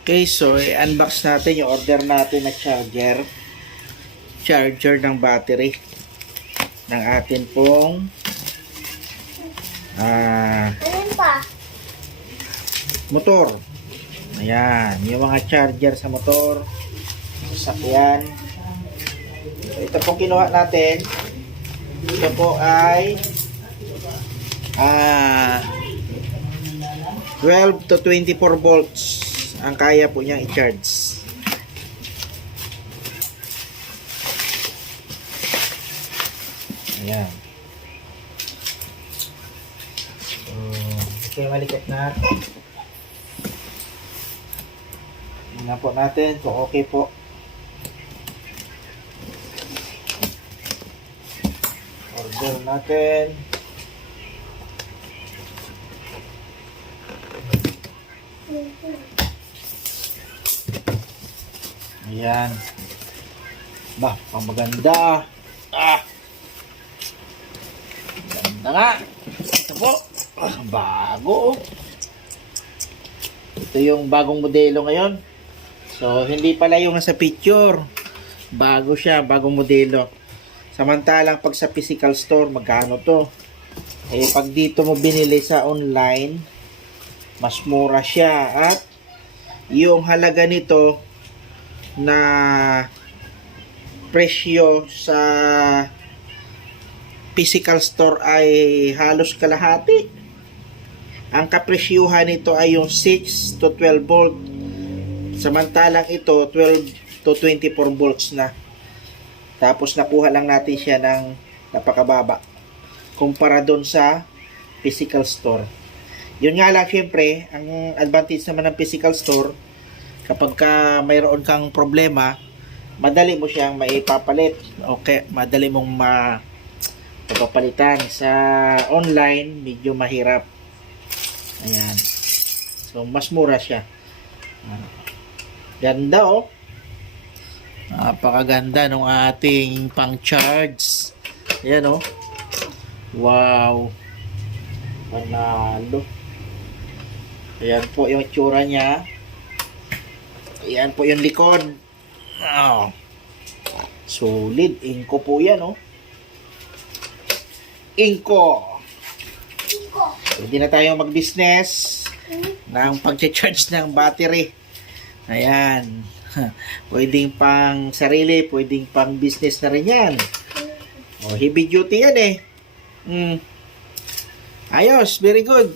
Okay, so i-unbox natin yung order natin na charger ng battery ng atin pong Ano pa? motor. Ayan, yung mga charger sa motor, sasakyan. Ito pong kinuha natin. Ito po ay 12 to 24 volts ang kaya po niyang i-charge. Ayan. So, okay, malikot na. Tingnan po natin kung okay po. Order natin. Ayan. Bah, pang maganda. Ganda nga. Ito po. Bago. Ito yung bagong modelo ngayon. So, hindi pala yung nasa picture. Bago siya, bagong modelo. Samantalang pag sa physical store, magkano to? Eh, pag dito mo binili sa online, mas mura siya. At yung halaga nito na presyo sa physical store ay halos kalahati. Ang kapresyuhan nito ay yung 6 to 12 volt. Samantalang ito 12 to 24 volts na. Tapos nakuha lang natin siya ng napakababa kumpara doon sa physical store. Yun nga lang, syempre, ang advantage naman ng physical store, kapag ka mayroon kang problema, madali mo siyang maipapalit. Okay, madali mong mapapalitan. Sa online, medyo mahirap. Ayan. So, mas mura siya. Ganda, oh. Napakaganda nung ating pang-charge. Ayan, oh. Wow. Panalo. Ayan po yung itsura niya. Ayan po yung likod. Oh. Solid. Inko po yan, oh. Inko. Pwede na tayo mag-business ng pag-charge ng battery. Ayan. Pwedeng pang sarili, pwedeng pang business na rin yan. Oh, heavy duty yan eh. Ayos, very good.